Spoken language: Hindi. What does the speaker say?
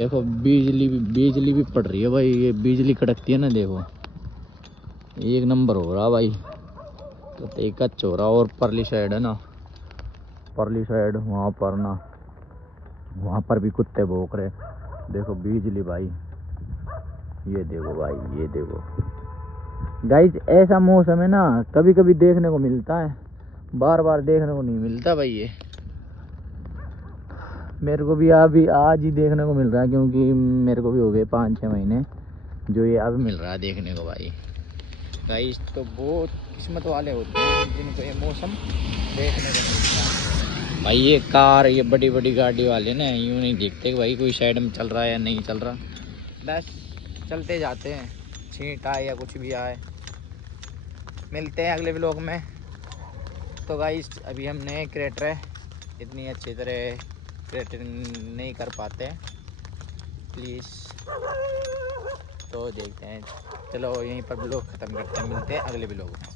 देखो बिजली भी पड़ रही है भाई, ये बिजली कड़कती है ना, देखो एक नंबर हो रहा भाई। तो एक अच्छा हो रहा। और परली साइड है ना, परली साइड वहाँ पर ना, वहाँ पर भी कुत्ते भौंक रहे। देखो बिजली भाई, ये देखो भाई, ये देखो गाइस। ऐसा मौसम है ना, कभी कभी देखने को मिलता है, बार बार देखने को नहीं मिलता भाई। ये मेरे को भी अभी आज ही देखने को मिल रहा है, क्योंकि मेरे को भी हो गए 5-6 महीने जो ये अब मिल रहा है देखने को भाई। गाइस तो बहुत किस्मत वाले होते हैं जिनको ये मौसम देखने को मिलता है भाई। ये कार, ये बड़ी बड़ी गाड़ी वाले ना यूँ नहीं देखते कि भाई कोई साइड में चल रहा है या नहीं चल रहा, बस चलते जाते हैं, छींट आए या कुछ भी आए। मिलते हैं अगले व्लॉग में। तो गाइस अभी हम नए क्रिएटर है, इतनी अच्छी तरह क्रिएटर नहीं कर पाते, प्लीज़। तो देखते हैं, चलो यहीं पर व्लॉग ख़त्म करते हैं, मिलते हैं अगले व्लॉग में।